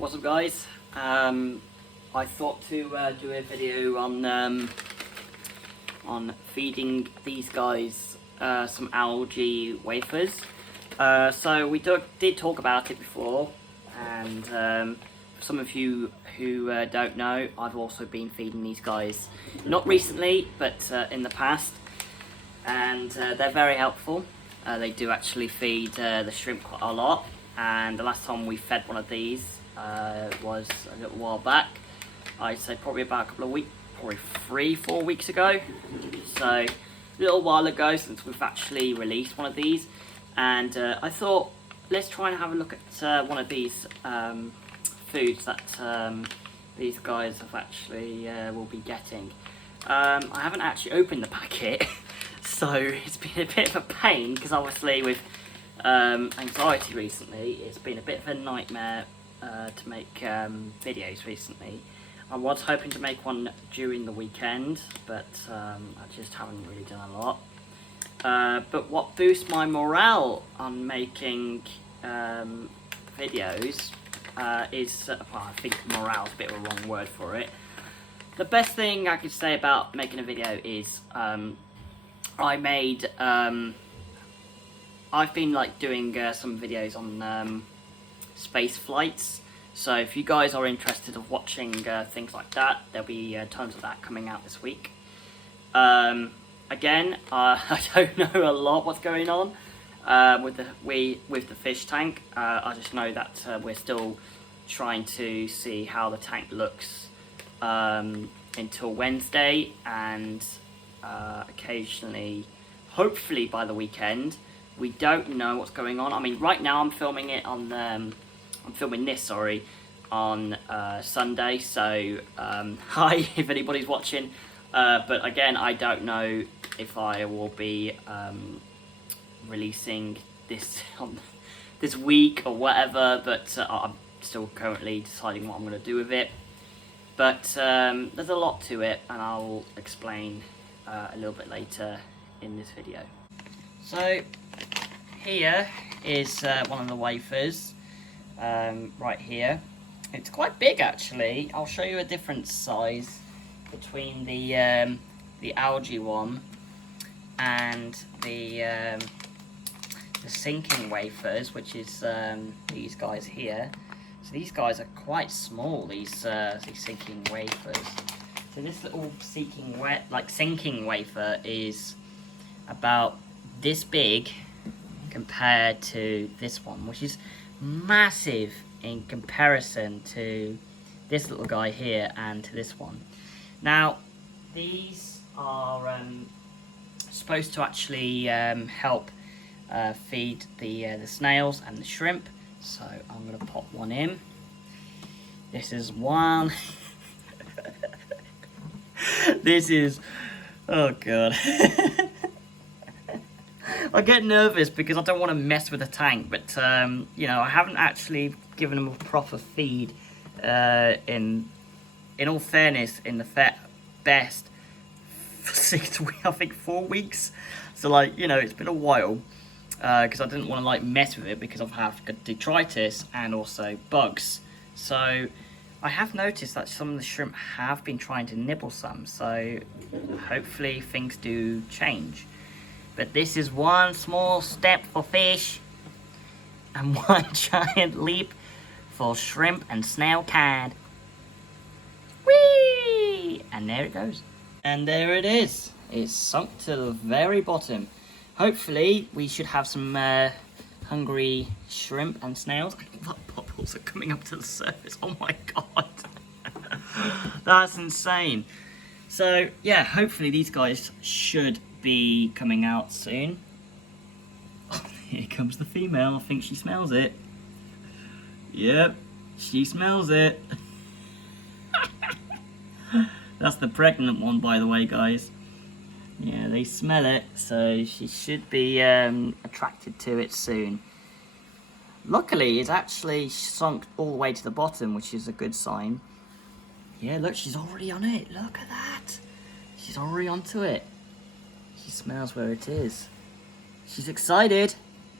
What's up, guys? I thought to do a video on feeding these guys some algae wafers. So we did talk about it before, and for some of you who don't know, I've also been feeding these guys, not recently, but in the past, and they're very helpful. They do actually feed the shrimp quite a lot, and the last time we fed one of these was a little while back. I'd say probably about a couple of weeks, probably 3-4 weeks ago. So a little while ago since we've actually released one of these, and I thought let's try and have a look at one of these foods that these guys have actually will be getting. I haven't actually opened the packet, so it's been a bit of a pain because obviously with anxiety recently, it's been a bit of a nightmare to make videos recently. I was hoping to make one during the weekend, but I just haven't really done a lot. But what boosts my morale on making videos is, well, I think morale is a bit of a wrong word for it. The best thing I could say about making a video is I've been doing some videos on space flights. So if you guys are interested of watching things like that, there'll be tons of that coming out this week. Again, I don't know a lot what's going on with the fish tank. I just know that we're still trying to see how the tank looks until Wednesday, and occasionally, hopefully by the weekend. We don't know what's going on. I mean, right now I'm filming it on I'm filming this, on Sunday. So hi if anybody's watching. But again, I don't know if I will be releasing this on this week or whatever. But I'm still currently deciding what I'm going to do with it. But there's a lot to it, and I'll explain a little bit later in this video. So here is one of the wafers, right here. It's quite big actually. I'll show you a different size between the algae one and the sinking wafers, which is these guys here. So these guys are quite small, these sinking wafers. So this little sinking wafer is about this big compared to this one, which is massive in comparison to this little guy here and to this one. Now these are supposed to actually help feed the snails and the shrimp, so I'm going to pop one in. This is one. This is, oh god. I get nervous because I don't want to mess with the tank, but you know, I haven't actually given them a proper feed. In all fairness, in the best for 6 weeks, I think 4 weeks. So you know, it's been a while because I didn't want to mess with it because I've had detritus and also bugs. So I have noticed that some of the shrimp have been trying to nibble some. So hopefully things do change. But this is one small step for fish and one giant leap for shrimp and snail kind. Whee! And there it goes. And there it is. It's sunk to the very bottom. Hopefully we should have some hungry shrimp and snails. What bubbles are coming up to the surface? Oh my god. That's insane. So yeah, hopefully these guys should be coming out soon. Oh, here comes the female. I think she smells it. Yep, she smells it. That's the pregnant one, by the way, guys. Yeah, they smell it, so she should be attracted to it soon. Luckily, it's actually sunk all the way to the bottom, which is a good sign. Yeah, look, she's already on it. Look at that. She's already onto it. She smells where it is. She's excited.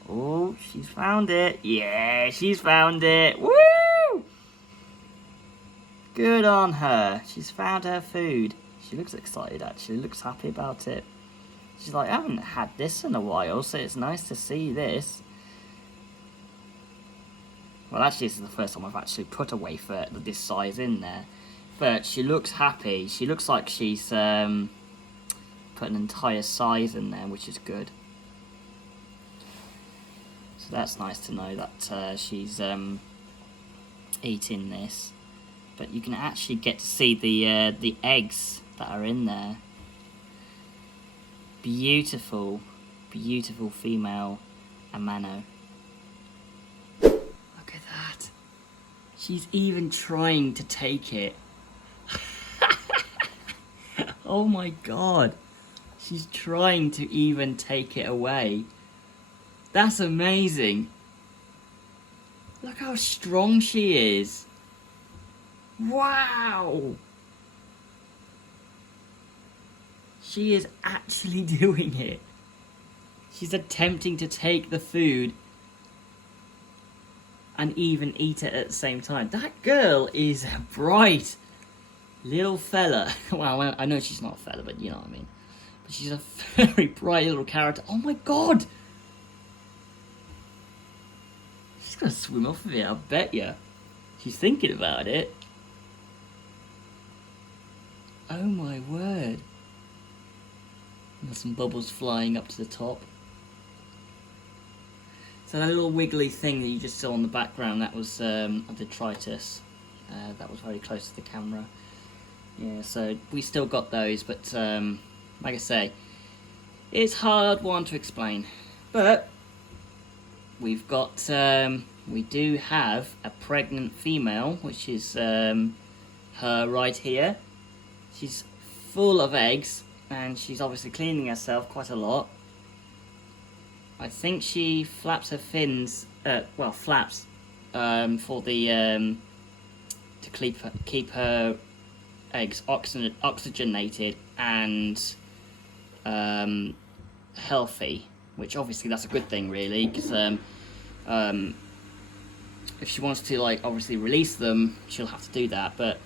Oh, she's found it. Yeah, she's found it. Woo! Good on her. She's found her food. She looks excited, actually. Looks happy about it. She's like, I haven't had this in a while, so it's nice to see this. Well, actually, this is the first time I've actually put a wafer this size in there. But she looks happy. She looks like she's put an entire size in there, which is good. So that's nice to know that she's eating this. But you can actually get to see the eggs that are in there. Beautiful, beautiful female amano. Look at that. She's even trying to take it. Oh my god. She's trying to even take it away. That's amazing. Look how strong she is. Wow. She is actually doing it. She's attempting to take the food and even eat it at the same time. That girl is a bright little fella. Well, I know she's not a fella, but you know what I mean. But she's a very bright little character. Oh my god! She's gonna swim off of it, I bet ya. She's thinking about it. Oh my word. There's some bubbles flying up to the top. So that little wiggly thing that you just saw in the background, that was a detritus. That was very close to the camera. Yeah, so we still got those, but like I say, it's a hard one to explain. But we've got, we do have a pregnant female, which is her right here. She's full of eggs, and she's obviously cleaning herself quite a lot. I think she flaps her fins, flaps, for the, to keep her eggs oxygenated and healthy, which obviously that's a good thing, really, because if she wants to, like, obviously release them, she'll have to do that. But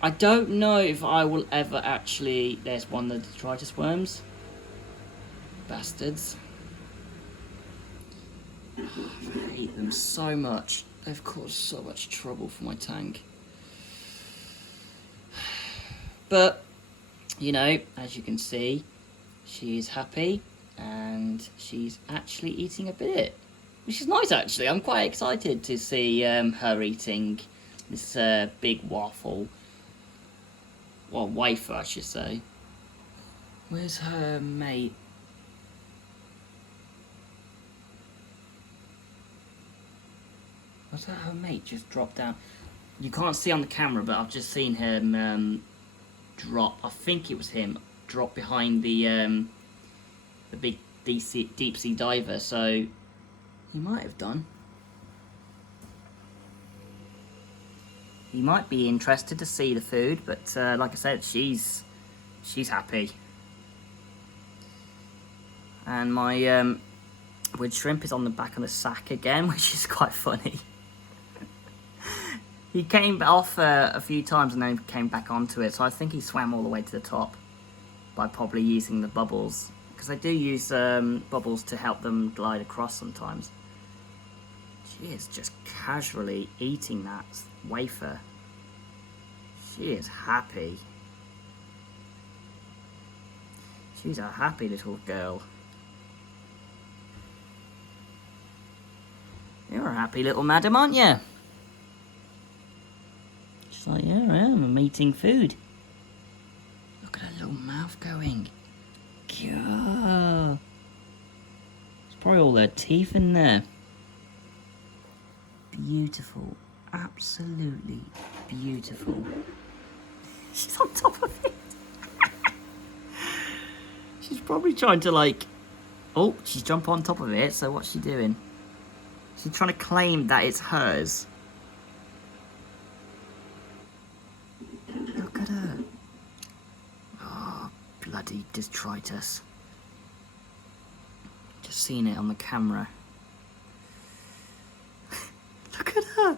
I don't know if I will ever actually... There's one of the detritus worms. Bastards. Oh, I hate them so much. They've caused so much trouble for my tank. But, you know, as you can see, she is happy and she's actually eating a bit. Which is nice, actually. I'm quite excited to see her eating this big waffle. Well, wafer, I should say. Where's her mate? Was that her mate just dropped down? You can't see on the camera, but I've just seen him drop. I think it was him drop behind the big deep sea diver. So he might have done. He might be interested to see the food, but like I said, she's happy. And my wood shrimp is on the back of the sack again, which is quite funny. He came off a few times and then came back onto it, so I think he swam all the way to the top by probably using the bubbles, because they do use bubbles to help them glide across sometimes. She is just casually eating that wafer. She is happy. She's a happy little girl. You're a happy little madam, aren't you? She's like, yeah, I am. I'm eating food. Look at her little mouth going. God. There's probably all her teeth in there. Beautiful. Absolutely beautiful. She's on top of it. She's probably trying to, like... Oh, she's jumped on top of it, so what's she doing? She's trying to claim that it's hers. Look at her. Oh, bloody detritus. Just seeing it on the camera. Look at her.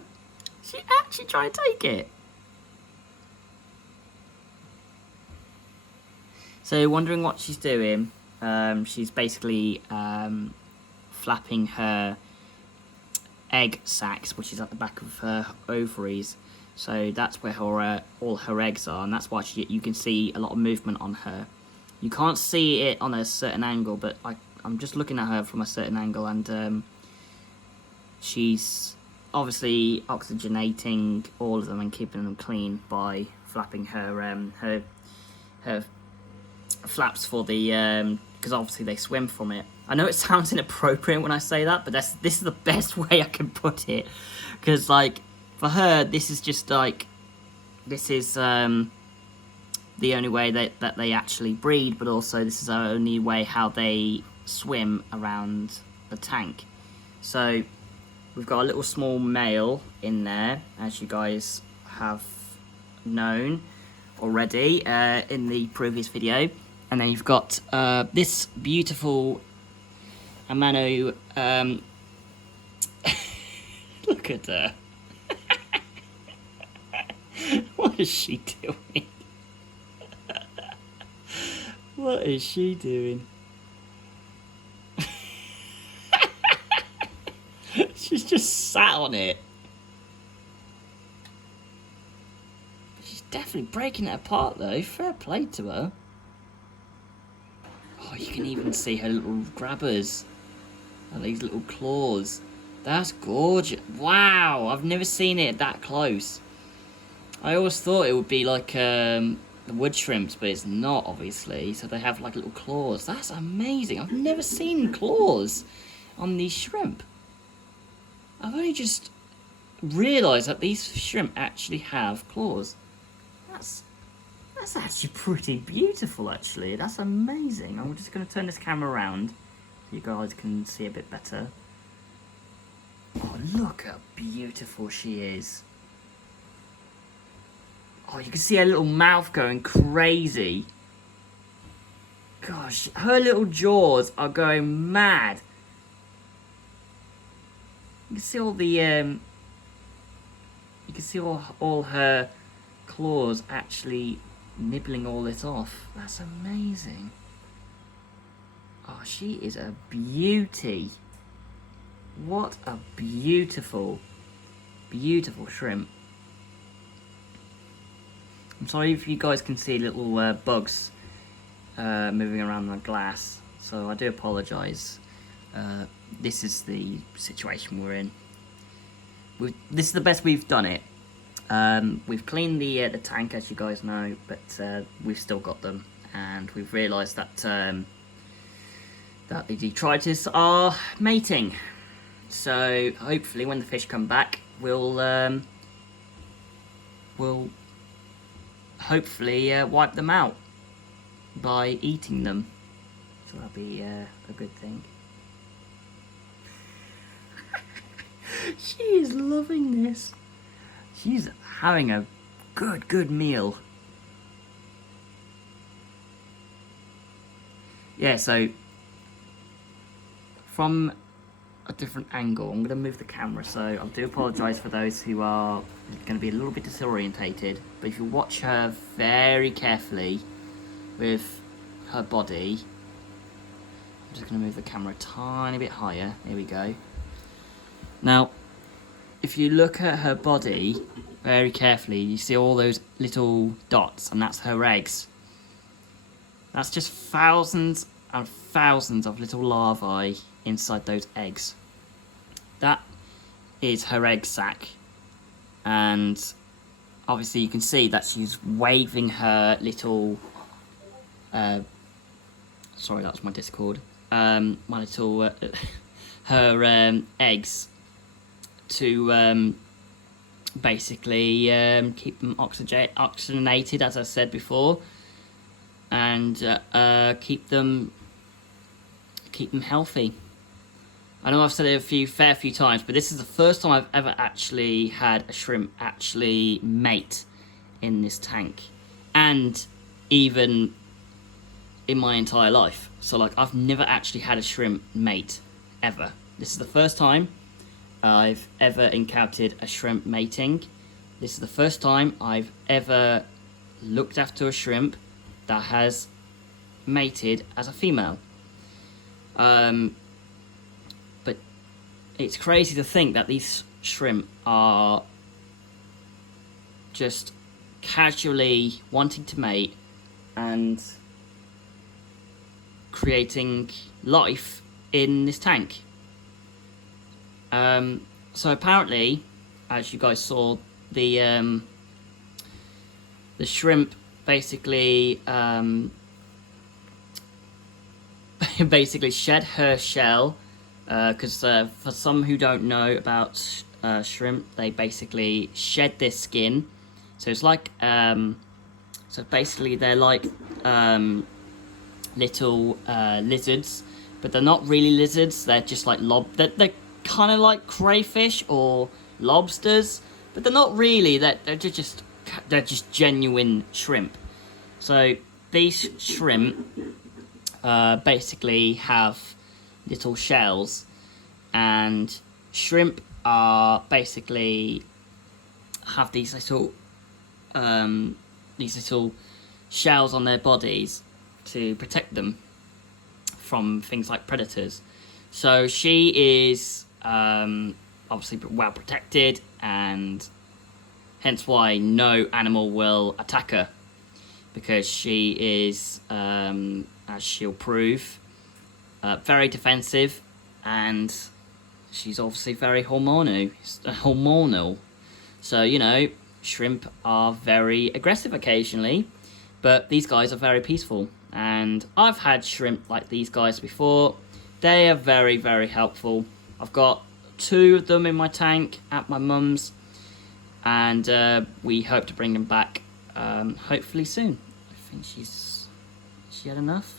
She actually tried to take it. So wondering what she's doing, she's basically flapping her egg sacs, which is at the back of her ovaries. So that's where her all her eggs are, and that's why you can see a lot of movement on her. You can't see it on a certain angle, but I'm just looking at her from a certain angle, and she's obviously oxygenating all of them and keeping them clean by flapping her flaps for the because obviously they swim from it. I know it sounds inappropriate when I say that, but this is the best way I can put it, because like for her this is just like the only way that they actually breed, but also this is the only way how they swim around the tank. So we've got a little small male in there, as you guys have known already in the previous video, and then you've got this beautiful Amano. Look at her. What is she doing? What is she doing? She's just sat on it. She's definitely breaking it apart though. Fair play to her. Oh, you can even see her little grabbers and these little claws. That's gorgeous. Wow, I've never seen it that close. I always thought it would be like the wood shrimps, but it's not, obviously. So they have like little claws. That's amazing. I've never seen claws on these shrimp. I've only just realised that these shrimp actually have claws. That's actually pretty beautiful, actually. That's amazing. I'm just going to turn this camera around so you guys can see a bit better. Oh, look how beautiful she is. Oh, you can see her little mouth going crazy. Gosh, her little jaws are going mad. You can see all the you can see all her claws actually nibbling all this off. That's amazing. Oh, she is a beauty. What a beautiful, beautiful shrimp. I'm sorry if you guys can see little bugs moving around the glass, so I do apologise. This is the situation we're in. This is the best we've done it. We've cleaned the tank, as you guys know, but we've still got them, and we've realised that that the detritus are mating. So hopefully, when the fish come back, we'll hopefully wipe them out by eating them. So that'll be a good thing. She is loving this. She's having a good meal. Yeah, so from a different angle, I'm going to move the camera, so I do apologise for those who are going to be a little bit disorientated, but if you watch her very carefully with her body, I'm just going to move the camera a tiny bit higher. Here we go. Now, if you look at her body very carefully, you see all those little dots, and that's her eggs. That's just thousands and thousands of little larvae inside those eggs. That is her egg sac, and obviously you can see that she's waving her little sorry, that's my Discord. My little her eggs to basically keep them oxygenated, as I said before, and keep them healthy. I know I've said it a fair few times, but this is the first time I've ever actually had a shrimp actually mate in this tank, and even in my entire life. So like, I've never actually had a shrimp mate ever. This is the first time I've ever encountered a shrimp mating. This is the first time I've ever looked after a shrimp that has mated as a female. But it's crazy to think that these shrimp are just casually wanting to mate and creating life in this tank. So apparently, as you guys saw, the shrimp basically basically shed her shell, because for some who don't know about shrimp, they basically shed their skin. So it's like so basically they're like little lizards, but they're not really lizards. They're just like they're kind of like crayfish or lobsters, but they're not really. They're just genuine shrimp. So these shrimp basically have little shells, and shrimp are basically have these little shells on their bodies to protect them from things like predators. So she is obviously well protected, and hence why no animal will attack her, because she is, as she'll prove, very defensive, and she's obviously very hormonal. So, you know, shrimp are very aggressive occasionally, but these guys are very peaceful. And I've had shrimp like these guys before. They are very, very helpful. I've got 2 of them in my tank at my mum's, and we hope to bring them back hopefully soon. I think she had enough.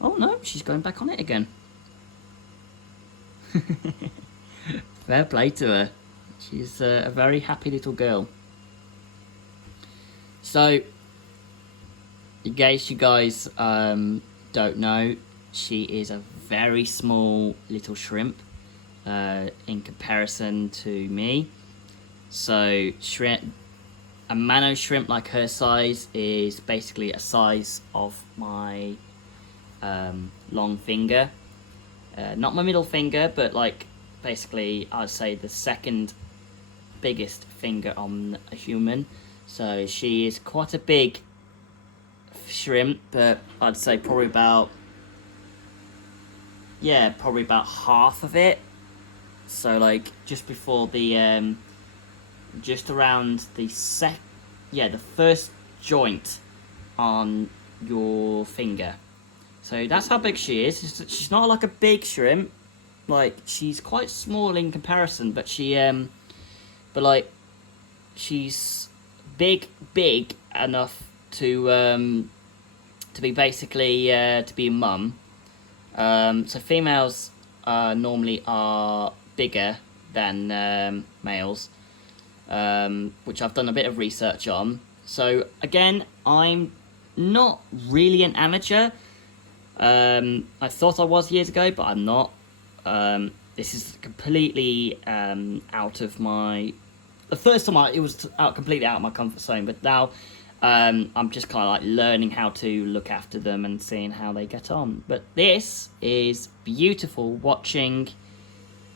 Oh no, she's going back on it again. Fair play to her. She's a very happy little girl. So, in case you guys don't know, she is a very small little shrimp in comparison to me. So, a mano shrimp like her size is basically a size of my long finger. Not my middle finger, but like basically I'd say the second biggest finger on a human. So she is quite a big shrimp, but I'd say probably about half of it. So like just before the just around the first joint on your finger. So that's how big she is. She's not like a big shrimp. Like, she's quite small in comparison, but she's big enough to be basically to be a mum. So females normally are bigger than males, which I've done a bit of research on. So again, I'm not really an amateur. I thought I was years ago, but I'm not. This is completely out of my... The first time it was completely out of my comfort zone, but now I'm just kind of like learning how to look after them and seeing how they get on. But this is beautiful, watching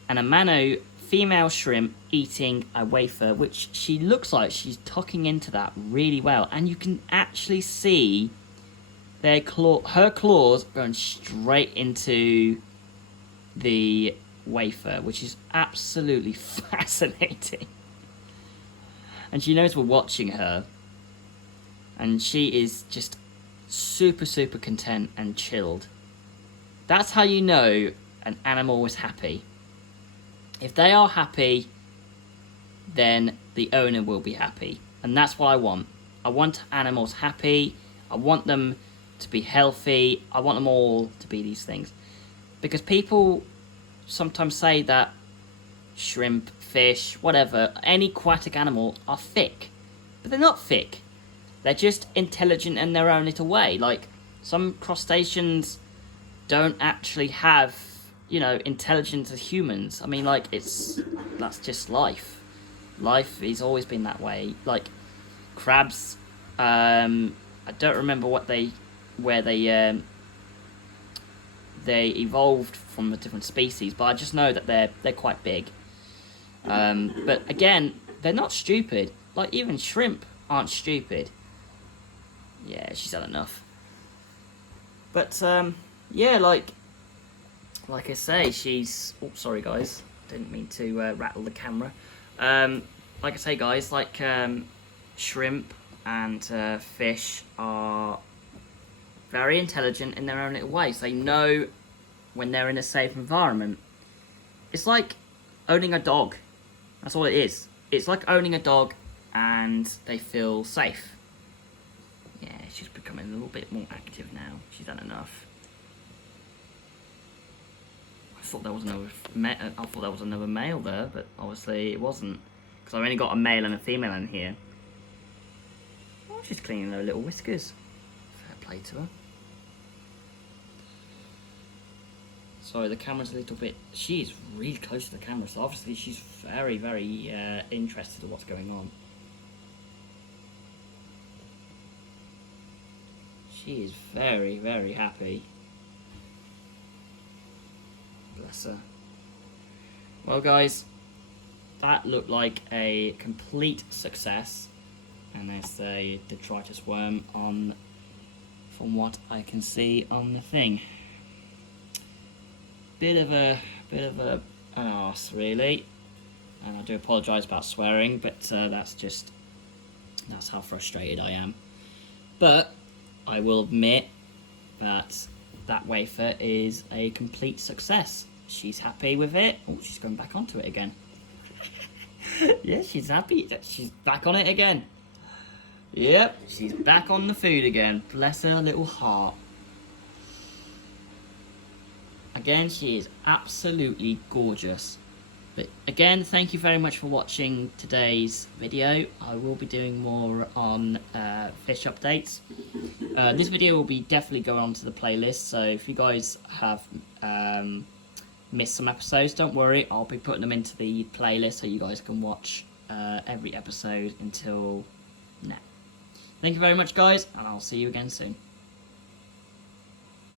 an amano female shrimp eating a wafer, which she looks like she's tucking into that really well, and you can actually see her claws going straight into the wafer, which is absolutely fascinating. And she knows we're watching her, and she is just super content and chilled. That's how you know an animal is happy. If they are happy, then the owner will be happy, and that's what I want. I want animals happy. I want them to be healthy. I want them all to be these things. Because people sometimes say that shrimp, fish, whatever, any aquatic animal are thick. But they're not thick. They're just intelligent in their own little way. Like, some crustaceans don't actually have, intelligence as humans. I mean, like, that's just life. Life has always been that way. Like, crabs. I don't remember where they evolved from a different species, but I just know that they're quite big. But again, they're not stupid. Like, even shrimp aren't stupid. Yeah, she's had enough. But yeah, like I say, she's. Oh, sorry guys, didn't mean to rattle the camera. Like I say, guys, like shrimp and fish are very intelligent in their own little ways. They know when they're in a safe environment. It's like owning a dog. That's all it is. It's like owning a dog, and they feel safe. Yeah, she's becoming a little bit more active now. She's had enough. I thought there was another male there, but obviously it wasn't, because I've only got a male and a female in here. Oh, she's cleaning her little whiskers. Fair play to her. Sorry, the camera's a little bit... She's really close to the camera, so obviously she's very, very interested in what's going on. She is very, very happy. Bless her. Well, guys, that looked like a complete success. And there's a detritus worm on, from what I can see on the thing. Bit of an arse, really. And I do apologise about swearing, but that's how frustrated I am. But I will admit that wafer is a complete success. She's happy with it. Oh, she's going back onto it again. Yeah, she's happy. She's back on it again. Yep, she's back on the food again. Bless her little heart. Again, she is absolutely gorgeous. But again, thank you very much for watching today's video. I will be doing more on fish updates. This video will be definitely going onto the playlist, so if you guys have missed some episodes, don't worry, I'll be putting them into the playlist so you guys can watch every episode until now. Thank you very much, guys, and I'll see you again soon.